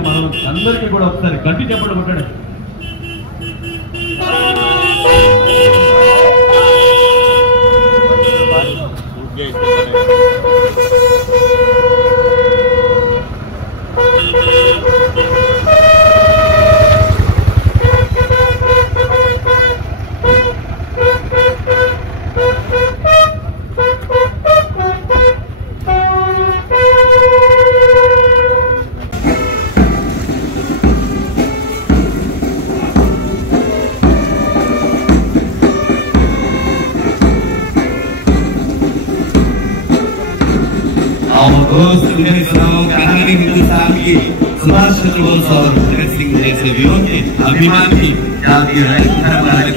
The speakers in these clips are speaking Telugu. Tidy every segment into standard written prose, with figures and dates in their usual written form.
విషయం అందరికీ కూడా ఒకసారి గట్టి చెప్పడం కొట్టండి. कहानी हिंदुस्तान की सुभाष चंद्र बोस और भगत सिंह जैसे वीरों के अभिमान की याद है।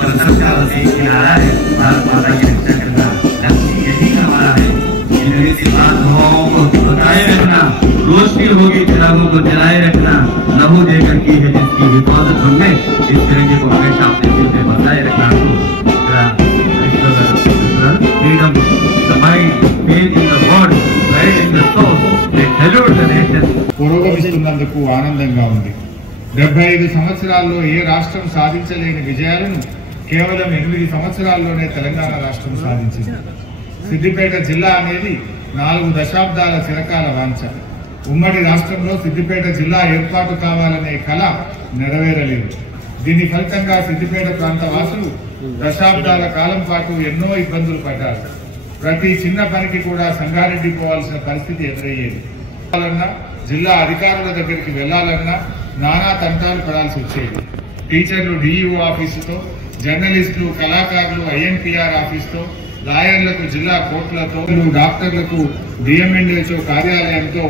पर सबका बस एक ही नारा है, भारत माता की रक्षा करना यही हमारा है। इनमें से आत्माओं को बताए रखना, रोशनी होगी चिरागों को जलाए रखना, लहू देकर की है जिसकी हिफाजत हमने, इस तिरंगे को हमेशा अपने दिल में बसाए रखना। Freedom the mind, faith in the God, pride in the soul, they salute the nation. పురోగమిస్తున్నందుకు ఆనందంగా ఉంది. 75 సంవత్సరాల్లో ఏ రాష్ట్రం సాధించలేని విజయాలను కేవలం 8 సంవత్సరాల్లోనే తెలంగాణ రాష్ట్రం సాధించింది. సిద్దిపేట జిల్లా అనేది 4 దశాబ్దాల చిరకాల వాంఛ. ఉమ్మడి రాష్ట్రంలో సిద్దిపేట జిల్లా ఏర్పాటు కావాలనే కల నెరవేరలేదు. దీని ఫలితంగా సిద్దిపేట ప్రాంత వాసులు దశాబ్దాల కాలం పాటు ఎన్నో ఇబ్బందులు పడ్డారు. ప్రతి చిన్న పనికి కూడా సంగారెడ్డి పోవాల్సిన పరిస్థితి ఎదురయ్యేది. జిల్లా అధికారుల దగ్గరికి వెళ్లాలన్నా నానా తంటాలు పడాల్సి వచ్చేది. టీచర్లు డిఈఓ ఆఫీసుతో, జర్నలిస్టులు, కళాకారులు ఐఎన్పిఆర్ ఆఫీసుతో, లాయర్లకు జిల్లా కోర్టులతో, డాక్టర్లకు డిఎంఎన్హెచ్ఓ కార్యాలయంతో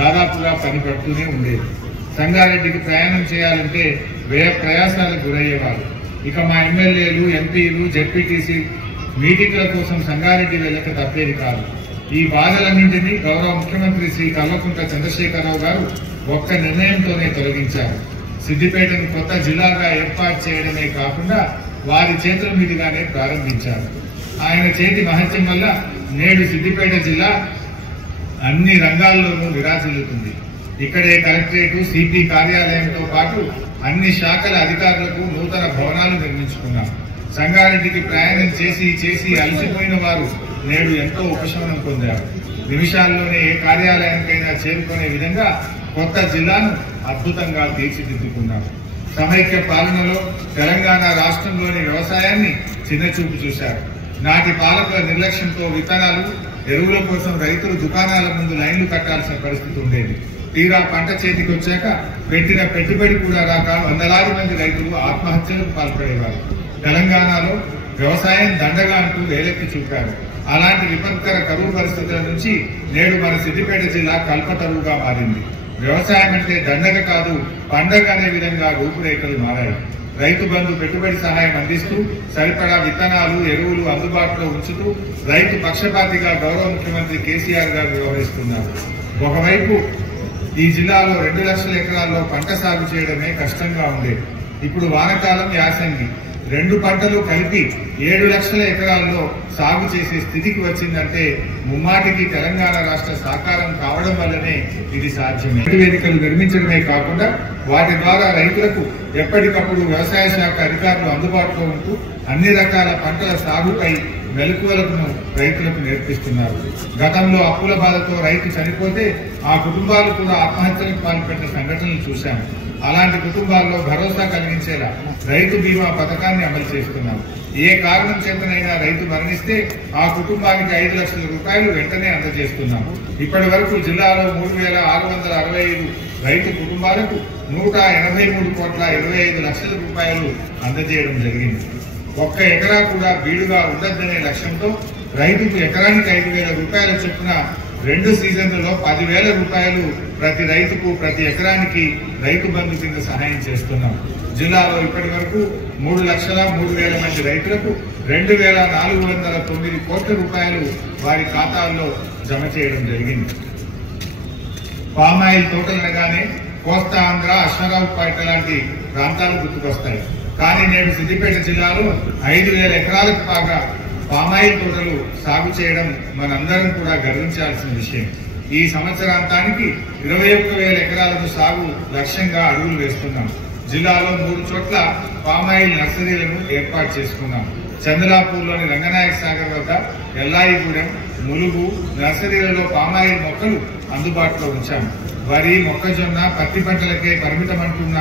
దాదాపుగా పని పడుతూనే ఉండేది. సంగారెడ్డికి ప్రయాణం చేయాలంటే వ్యయ ప్రయాసాలకు గురయ్యేవారు. ఇక మా ఎమ్మెల్యేలు, ఎంపీలు, జెడ్పీటీసీ మీటింగ్ల కోసం సంగారెడ్డి వెళ్ళక తప్పేది కాదు. ఈ బాధలన్నింటినీ గౌరవ ముఖ్యమంత్రి శ్రీ కల్వకుంట్ల చంద్రశేఖరరావు గారు ఒక్క నిర్ణయంతోనే తొలగించారు. సిద్దిపేటను కొత్త జిల్లాగా ఏర్పాటు చేయడమే కాకుండా వారి చేతుల మీదుగానే ప్రారంభించారు. ఆయన చేతి మహత్యం వల్ల నేడు సిద్దిపేట జిల్లా అన్ని రంగాల్లోనూ విరాజిల్లుతుంది. ఇక్కడే కలెక్టరేటు, సిపి కార్యాలయంతో పాటు అన్ని శాఖల అధికారులకు నూతన భవనాలు నిర్మించుకున్నాం. సంగారెడ్డికి ప్రయాణం చేసి చేసి అలసిపోయిన వారు నేడు ఎంతో ఉపశమనం పొందారు. నిమిషాల్లోనే ఏ కార్యాలయానికైనా చేరుకునే విధంగా కొత్త జిల్లాను అద్భుతంగా తీర్చిదిద్దుకున్నారు. సమైక్య పాలనలో తెలంగాణ రాష్ట్రంలోని వ్యవసాయాన్ని చిన్నచూపు చూశారు. నాటి పాలకుల నిర్లక్ష్యంతో విత్తనాలు, ఎరువుల కోసం రైతులు దుకాణాల ముందు లైన్లు కట్టాల్సిన పరిస్థితి ఉండేది. తీరా పంట చేతికి వచ్చాక పెట్టిన పెట్టుబడి కూడా రాక వందలాది మంది రైతులు ఆత్మహత్యలకు పాల్పడేవారు. తెలంగాణలో వ్యవసాయం దండగా అంటూ వేలెత్తి చూపారు. అలాంటి విపత్కర కరువు పరిస్థితుల నుంచి నేడు మన సిద్దిపేట జిల్లా కల్పతరువుగా మారింది. వ్యవసాయం అంటే దండగ కాదు, పండగ అనే విధంగా రూపురేఖలు మారాయి. రైతు బంధు పెట్టుబడి సహాయం అందిస్తూ సరిపడా విత్తనాలు, ఎరువులు అందుబాటులో ఉంచుతూ రైతు పక్షపాతిగా గౌరవ ముఖ్యమంత్రి కేసీఆర్ గారు వ్యవహరిస్తున్నారు. ఒకవైపు ఈ జిల్లాలో 2 లక్షల ఎకరాల్లో పంట సాగు చేయడమే కష్టంగా ఉండేది. ఇప్పుడు వానకాలం, యాసంగి 2 పంటలు కలిపి 7 లక్షల ఎకరాల్లో సాగు చేసే స్థితికి వచ్చిందంటే ముమ్మాటికి తెలంగాణ రాష్ట్ర సాకారం కావడం వల్లనే ఇది సాధ్యమే. వేదికలు నిర్మించడమే కాకుండా వాటి ద్వారా రైతులకు ఎప్పటికప్పుడు వ్యవసాయ శాఖ అధికారులు అందుబాటులో ఉంటూ అన్ని రకాల పంటల సాగుపై మెలకువలను రైతులకు నేర్పిస్తున్నారు. గతంలో అప్పుల బాధతో రైతు చనిపోతే ఆ కుటుంబాలు కూడా ఆత్మహత్యలకు పాల్పడిన సంఘటనలు చూశాము. అలాంటి కుటుంబాల్లో భరోసా కలిగించేలా రైతు బీమా పథకాన్ని అమలు చేస్తున్నాం. ఏ కారణం చేతనైనా రైతు మరణిస్తే ఆ కుటుంబానికి 5 లక్షల రూపాయలు వెంటనే అందజేస్తున్నాం. ఇప్పటి వరకు జిల్లాలో 3,665 రైతు కుటుంబాలకు 183,25 లక్షల రూపాయలు అందజేయడం జరిగింది. ఒక్క ఎకరా కూడా బీడుగా ఉండద్దనే లక్ష్యంతో రైతుకు ఎకరానికి 5,000 రూపాయల చొప్పున 2 సీజన్లలో 10,000 రూపాయలు ప్రతి రైతుకు ప్రతి ఎకరానికి రైతు బంధు కింద సహాయం చేస్తున్నాం. జిల్లాలో ఇప్పటి వరకు 3,03,000 మంది రైతులకు 2,409 కోట్ల రూపాయలు వారి ఖాతాల్లో జమ చేయడం జరిగింది. పామాయిల్ తోటలనగానే కోస్తా ఆంధ్ర, అశ్వరావుపేట లాంటి ప్రాంతాలు గుర్తుకొస్తాయి. కానీ నేడు సిద్దిపేట జిల్లాలో 5,000 ఎకరాలకు బాగా పామాయిల్ తోటలు సాగు చేయడం మనందరం కూడా గర్వించాల్సిన విషయం. ఈ సంవత్సరాంతానికి 21,000 ఎకరాలను సాగు లక్ష్యంగా అడుగులు వేస్తున్నాం. జిల్లాలో 3 చోట్ల పామాయిల్ నర్సరీలను ఏర్పాటు చేసుకున్నాం. చంద్రాపూర్లోని రంగనాయక సాగర్ వద్ద ఎల్లాయిగూడెం, ములుగు నర్సరీలలో పామాయిల్ మొక్కలు అందుబాటులో ఉంచాం. వరి, మొక్కజొన్న, పత్తి పంటలకే పరిమితమంటున్న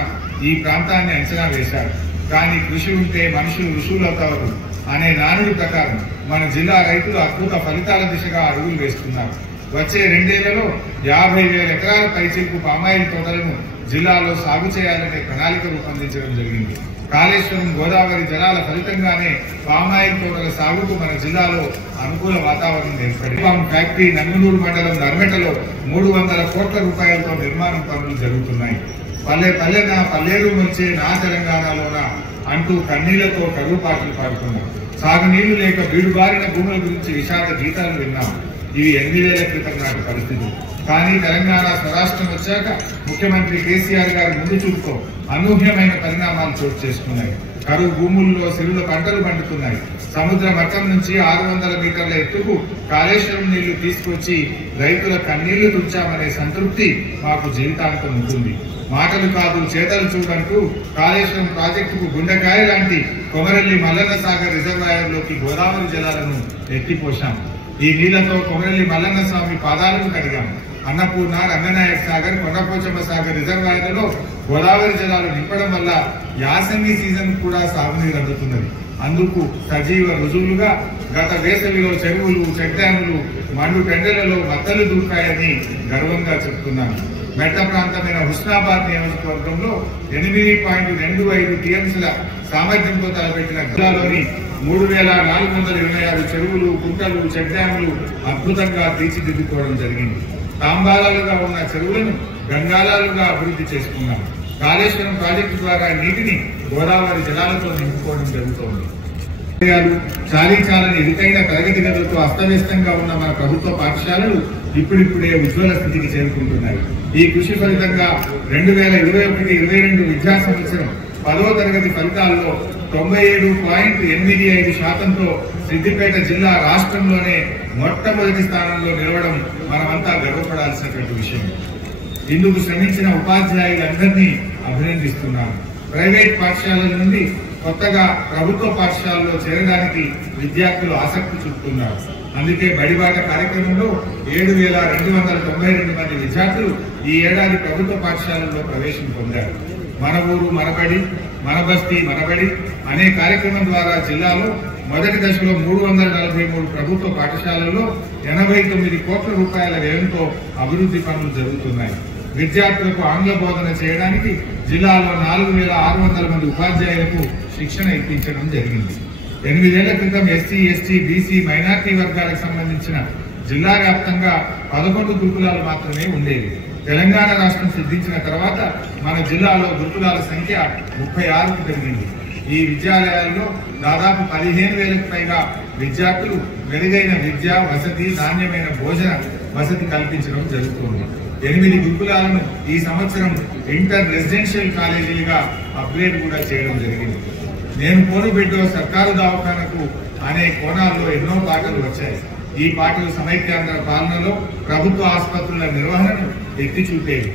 ఈ ప్రాంతాన్ని అంచనా వేశారు. కానీ కృషి ఉంటే మనుషులు ఋషులవుతారు అనే నానుడి ప్రకారం మన జిల్లా రైతులు అద్భుత ఫలితాల దిశగా అడుగులు వేస్తున్నారు. వచ్చే 2 ఏళ్లలో 50,000 ఎకరాల పైచిలుకు పామాయిల్ తోటలను జిల్లాలో సాగు చేయాలనే ప్రణాళిక రూపొందించడం జరిగింది. కాళేశ్వరం గోదావరి జలాల ఫలితంగానే పామాయిల్ తోటల సాగుకు మన జిల్లాలో అనుకూల వాతావరణం ఏర్పడింది. ఫ్యాక్టరీ నంగునూరు మండలం నర్మెటలో 300 కోట్ల రూపాయలతో నిర్మాణం పనులు జరుగుతున్నాయి. పల్లె పల్లెన పల్లెరు వచ్చే నా తెలంగాణలోన అంటూ కన్నీళ్లతో కరువు పాటలు పాడుతున్నాం. సాగునీళ్లు లేక బీడుబారిన భూముల గురించి విషాద గీతాలు విన్నాం. ఇవి 8 ఏళ్ల క్రితం నాటి పరిస్థితి. కానీ తెలంగాణ స్వరాష్ట్రం వచ్చాక ముఖ్యమంత్రి కేసీఆర్ గారి ముందు చూపుతో అనూహ్యమైన పరిణామాలు చోటు చేసుకున్నాయి. కరువు భూముల్లో సిరుల పంటలు పండుతున్నాయి. సముద్ర మట్టం నుంచి 600 మీటర్ల ఎత్తుకు కాళేశ్వరం నీళ్లు తీసుకొచ్చి రైతుల కన్నీళ్లు తుంచామనే సంతృప్తి మాకు జీవితాంతం ఉంటుంది. మాటలు కాదు చేతలు చూడంటూ కాళేశ్వరం ప్రాజెక్టుకు గుండెకాయ లాంటి కొమరల్లి మల్లన్న సాగర్ రిజర్వాయర్లోకి గోదావరి జలాలను ఎత్తిపోశాం. ఈ నీళ్లతో కొమరల్లి మల్లన్న స్వామి పాదాలను కడిగాం. అన్నపూర్ణ, రంగనాయక సాగర్, కొండపోచమ్మ సాగర్ రిజర్వాయర్లలో గోదావరి జలాలు నింపడం వల్ల యాసంగి సీజన్ కూడా సాగునీరు అందుతున్నది. అందుకు సజీవ రుజువులుగా గత వేసవిలో చెరువులు, చెక్ డ్యాములు మండు టెండర్లలో మత్తలు దూకాయని గర్వంగా చెప్తున్నాను. మెట్ట ప్రాంతమైన హుస్నాబాద్ నియోజకవర్గంలో 8.25 టీఎంసీల సామర్థ్యంతో తలపెట్టిన జిల్లాలోని 3,426 చెరువులు, గుంటలు, చెక్ డ్యాములు అద్భుతంగా తీర్చిదిద్దుకోవడం జరిగింది. తాంబాలాలుగా ఉన్న చెరువులను గంగాలాలుగా అభివృద్ధి చేసుకున్నాం. కాళేశ్వరం ప్రాజెక్టు ద్వారా నీటిని గోదావరి జలాలతో నింపుకోవడం జరుగుతోంది. చాలీచాలని ఇరుకైన తరగతి గదులతో అస్తవ్యస్తంగా ఉన్న మన ప్రభుత్వ పాఠశాలలు ఇప్పుడిప్పుడే ఉజ్వల స్థితికి చేరుకుంటున్నాయి. ఈ కృషి ఫలితంగా 2021-22 విద్యా సంవత్సరం 10వ తరగతి ఫలితాల్లో 97.85% సిద్దిపేట జిల్లా రాష్ట్రంలోనే మొట్టమొదటి స్థానంలో నిలవడం మనమంతా గర్వపడాల్సినటువంటి విషయం. ఇందుకు శ్రమించిన ఉపాధ్యాయులందరినీ అభినందిస్తున్నాను. ప్రైవేట్ పాఠశాలల నుండి కొత్తగా ప్రభుత్వ పాఠశాలలో చేరడానికి విద్యార్థులు ఆసక్తి చూపుతున్నారు. అందుకే బడిబాట కార్యక్రమంలో 7,292 మంది విద్యార్థులు ఈ ఏడాది ప్రభుత్వ పాఠశాలల్లో ప్రవేశం పొందారు. మన ఊరు మనబడి, మన బస్తీ మనబడి అనే కార్యక్రమం ద్వారా జిల్లాలో మొదటి దశలో 343 ప్రభుత్వ పాఠశాలల్లో 89 కోట్ల రూపాయల వ్యయంతో అభివృద్ధి పనులు జరుగుతున్నాయి. విద్యార్థులకు ఆంగ్ల బోధన చేయడానికి జిల్లాలో 4,600 మంది ఉపాధ్యాయులకు శిక్షణ ఇప్పించడం జరిగింది. 8 ఏళ్ల క్రితం ఎస్సీ, ఎస్టీ, బీసీ, మైనార్టీ వర్గాలకు సంబంధించిన జిల్లా వ్యాప్తంగా 11 గురుకులాలు మాత్రమే ఉండేవి. తెలంగాణ రాష్ట్రం సిద్ధించిన తర్వాత మన జిల్లాలో గురుకులాల సంఖ్య 36కు పెరిగింది. ఈ విద్యాలయాల్లో దాదాపు 15,000కు పైగా విద్యార్థులు మెరుగైన విద్య, వసతి, నాణ్యమైన భోజన వసతి కల్పించడం జరుగుతుంది. 8 గురుకులాలను ఈ సంవత్సరం ఇంటర్ రెసిడెన్షియల్ కాలేజీలుగా అప్గ్రేడ్ కూడా చేయడం జరిగింది. నేను పోను బిడ్డో సర్కారు దవాఖానకు అనే కోణాల్లో ఎన్నో పాటలు వచ్చాయి. ఈ పాటలు సమైక్యాంధ్ర పాలనలో ప్రభుత్వ ఆసుపత్రుల నిర్వహణను ఎత్తి చూపేవి.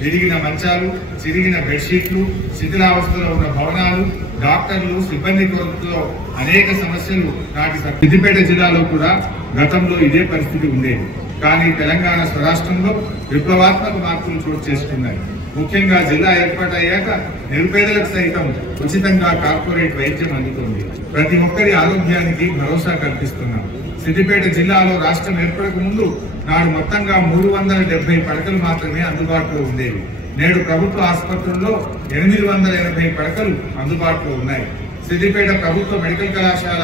విరిగిన మంచాలు, చిరిగిన బెడ్షీట్లు, శిథిలావస్థలో ఉన్న భవనాలు, డాక్టర్లు, సిబ్బంది కొరతతో అనేక సమస్యలు నాటి సిద్దిపేట జిల్లాలో కూడా గతంలో ఇదే పరిస్థితి ఉండేది. కానీ తెలంగాణ స్వరాష్ట్రంలో విప్లవాత్మక మార్పులు చోటు చేసుకున్నాయి. ముఖ్యంగా జిల్లా ఏర్పాటయ్యాక నిరుపేదలకు సైతం ఉచితంగా కార్పొరేట్ వైద్యం అందుతుంది. ప్రతి ఒక్కరి ఆరోగ్యానికి భరోసా కల్పిస్తున్నాం. సిద్దిపేట జిల్లాలో రాష్ట్రం ఏర్పడక ముందు నాడు మొత్తంగా 370 పడకలు మాత్రమే అందుబాటులో ఉండేవి. నేడు ప్రభుత్వ ఆసుపత్రుల్లో 880 పడకలు అందుబాటులో ఉన్నాయి. సిద్దిపేట ప్రభుత్వ మెడికల్ కళాశాల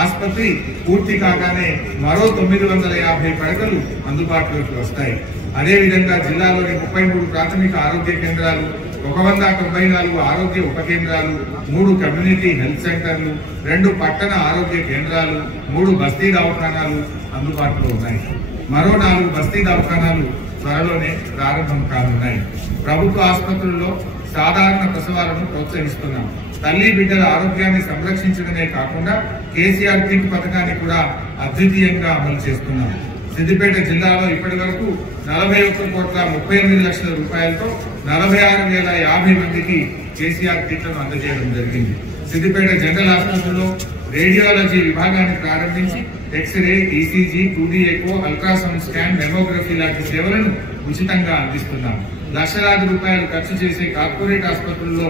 ఆసుపత్రి పూర్తి కాగానే మరో 950 పడకలు అందుబాటులోకి వస్తాయి. అదేవిధంగా జిల్లాలోని 33 ప్రాథమిక ఆరోగ్య కేంద్రాలు, 194 ఆరోగ్య ఉప కేంద్రాలు, 3 కమ్యూనిటీ హెల్త్ సెంటర్లు, 2 పట్టణ ఆరోగ్య కేంద్రాలు, 3 బస్తీ దవాఖానాలు అందుబాటులో ఉన్నాయి. మరో 4 బస్తీ దవాఖానాలు త్వరలోనే ప్రారంభం కానున్నాయి. ప్రభుత్వ ఆసుపత్రుల్లో సాధారణ ప్రసవాలను ప్రోత్సహిస్తున్నాం. తల్లి బిడ్డల ఆరోగ్యాన్ని సంరక్షించడమే కాకుండా కేసీఆర్ కిట్ పథకాన్ని కూడా అద్వితీయంగా అమలు చేస్తున్నాం. సిద్దిపేట జిల్లాలో ఇప్పటి వరకు 41,38,00,000 రూపాయలతో 46,050 మందికి కేసీఆర్ కిట్లను అందజేయడం జరిగింది. సిద్దిపేట జనరల్ హాస్పిటల్లో రేడియాలజీ విభాగాన్ని ప్రారంభించి X-ray, ECG, 2D echo, ultrasound scan, mammography లాంటి సేవలను ఉచితంగా అందిస్తున్నాం. లక్షలాది రూపాయలు ఖర్చు చేసే కార్పొరేట్ ఆసుపత్రుల్లో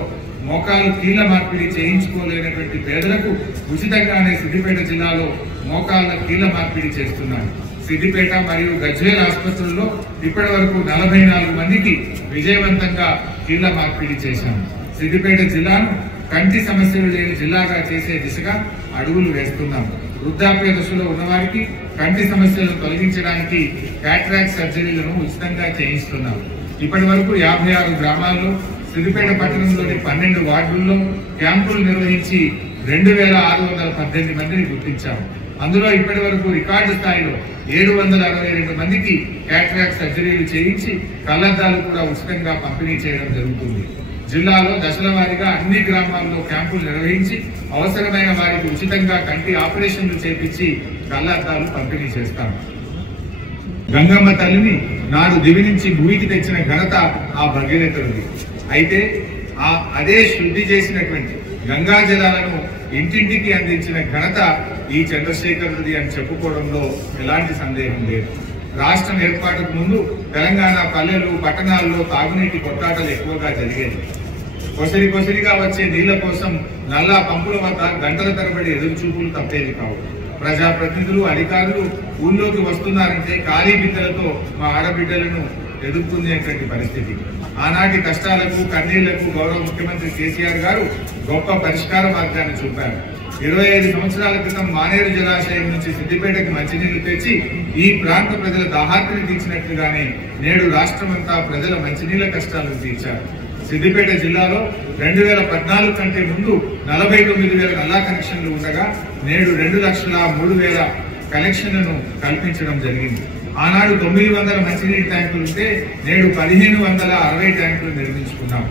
మోకాలు కీళ్ల మార్పిడి చేయించుకోలేనటువంటి పేదలకు ఉచితంగానే సిద్దిపేట జిల్లాలో మోకాళ్ల కీళ్ల మార్పిడి చేస్తున్నాం. సిద్దిపేట మరియు గజ్వేల్ ఆసుపత్రుల్లో ఇప్పటి వరకు 44 మందికి విజయవంతంగా కీళ్ల మార్పిడి చేశాం. సిద్దిపేట జిల్లాను కంటి సమస్యలు లేని జిల్లాగా చేసే దిశగా అడుగులు వేస్తున్నాం. వృద్ధాప్య దశలో ఉన్నవారికి కంటి సమస్యలను తొలగించడానికి క్యాట్రాక్ట్ సర్జరీలను ఉచితంగా చేయిస్తున్నాం. ఇప్పటి వరకు 56 గ్రామాల్లో సిద్దిపేట పట్టణంలోని 12 వార్డుల్లో క్యాంపులు నిర్వహించి 2,618 మందిని గుర్తించాం. అందులో ఇప్పటి వరకు రికార్డు స్థాయిలో 762 మందికి క్యాట్రాక్ట్ సర్జరీలు చేయించి కళ్లద్దాలు కూడా ఉచితంగా పంపిణీ చేయడం జరుగుతుంది. జిల్లాలో దశల వారీగా అన్ని గ్రామాల్లో క్యాంపులు నిర్వహించి అవసరమైన వారికి ఉచితంగా కంటి ఆపరేషన్లు చేపించి కళ్లద్దాలు పంపిణీ చేస్తాం. గంగమ్మ తల్లిని నాడు దివి నుంచి భూమికి తెచ్చిన ఘనత ఆ భగీరథుడిది. అయితే అదే శుద్ధి చేసినటువంటి గంగా జలాలను ఇంటింటికి అందించిన ఘనత ఈ చంద్రశేఖరుడిది అని చెప్పుకోవడంలో ఎలాంటి సందేహం లేదు. రాష్ట్రం ఏర్పాటుకు ముందు తెలంగాణ పల్లెలు, పట్టణాల్లో తాగునీటి కొట్టాటలు ఎక్కువగా జరిగేది. కొసరిగా వచ్చే నీళ్ల కోసం నల్లా పంపుల వద్ద గంటల తరబడి ఎదురుచూపులు తప్పేది కావు. ప్రజాప్రతినిధులు, అధికారులు ఊళ్ళోకి వస్తున్నారంటే ఖాళీ బిడ్డలతో మా ఆడబిడ్డలను ఎదుర్కొనేటువంటి పరిస్థితి. ఆనాటి కష్టాలకు, కన్నీళ్లకు గౌరవ ముఖ్యమంత్రి కేసీఆర్ గారు గొప్ప పరిష్కార మార్గాన్ని చూపారు. 25 సంవత్సరాల క్రితం మానేరు జలాశయం నుంచి సిద్దిపేటకి మంచినీళ్లు తెచ్చి ఈ ప్రాంత ప్రజల దాహార్తిని తీర్చినట్లుగానే నేడు రాష్ట్రమంతా ప్రజల మంచినీళ్ల కష్టాలను తీర్చారు. సిద్దిపేట జిల్లాలో 2014 కంటే ముందు 49,000 నల్లా కనెక్షన్లు ఉండగా నేడు 2,03,000 కనెక్షన్లను కల్పించడం జరిగింది. ఆనాడు 900 మంచినీటి ట్యాంకులుంటే నేడు 1,560 ట్యాంకులు నిర్మించుకున్నాం.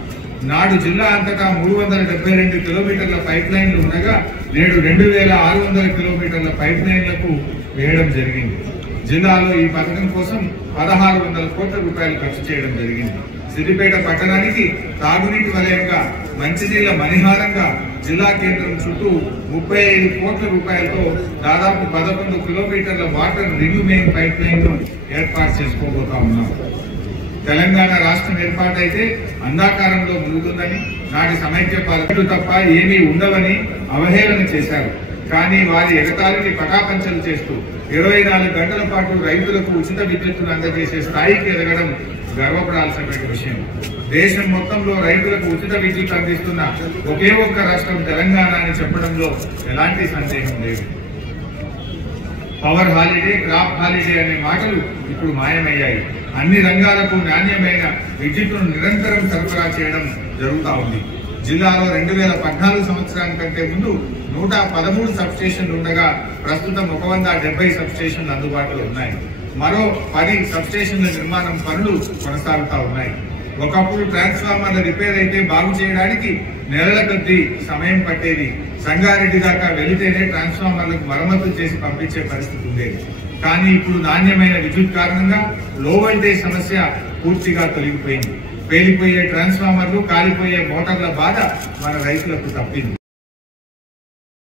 నాడు జిల్లా అంతటా 372 కిలోమీటర్ల పైప్ లైన్లు ఉండగా నేడు 2,600 కిలోమీటర్ల పైప్ లైన్లకు వేయడం జరిగింది. జిల్లాలో ఈ పథకం కోసం 1,600 కోట్ల రూపాయలు ఖర్చు చేయడం జరిగింది. సిద్దిపేట పట్టణానికి తాగునీటి వలయంగా, మంచినీళ్ల మణిహారంగా జిల్లా కేంద్రం చుట్టూ 35 కోట్ల రూపాయలతో దాదాపు 11 కిలోమీటర్ల water ring main pipe line ను ఏర్పాటు చేసుకోబోతా ఉన్నాం. తెలంగాణ రాష్ట్రం ఏర్పాటైతే అంధాకారంలో ములుగుతుందని, నాటి సమైక్య పాలకులు తప్ప ఏమీ ఉండవని అవహేళన చేశారు. కానీ వారి ఎగతాళిని పటాపంచలు చేస్తూ 24 గంటల పాటు రైతులకు ఉచిత విద్యుత్తును అందజేసే స్థాయికి ఎదగడం గర్వపడాల్సినటువంటి విషయం. దేశం మొత్తంలో రైతులకు ఉచిత విద్యుత్ అందిస్తున్న ఒకే ఒక్క రాష్ట్రం తెలంగాణ అని చెప్పడంలో ఎలాంటి సందేహం లేదు. పవర్ హాలిడే, క్రాప్ హాలిడే అనే మాటలు ఇప్పుడు మాయమయ్యాయి. అన్ని రంగాలకు నాణ్యమైన విద్యుత్తును నిరంతరం సరఫరా చేయడం జరుగుతూ ఉంది. జిల్లాలో 2014 సంవత్సరానికంటే ముందు 113 సబ్స్టేషన్లు ఉండగా ప్రస్తుతం 170 సబ్స్టేషన్లు అందుబాటులో ఉన్నాయి. మరో 10 సబ్స్టేషన్ల నిర్మాణం పనులు కొనసాగుతా ఉన్నాయి. ఒకప్పుడు ట్రాన్స్ఫార్మర్ల రిపేర్ అయితే బాగు చేయడానికి నెలల కొద్దీ సమయం పట్టేది. సంగారెడ్డి దాకా వెళితేనే ట్రాన్స్ఫార్మర్లకు మరమ్మతులు చేసి పంపించే పరిస్థితి ఉండేది. కానీ ఇప్పుడు నాణ్యమైన విద్యుత్ కారణంగా లో వోల్టేజ్ సమస్య పూర్తిగా తొలగిపోయింది. పేలిపోయే ట్రాన్స్ఫార్మర్లు, కాలిపోయే మోటార్ల బాధ మన రైతులకు తప్పింది.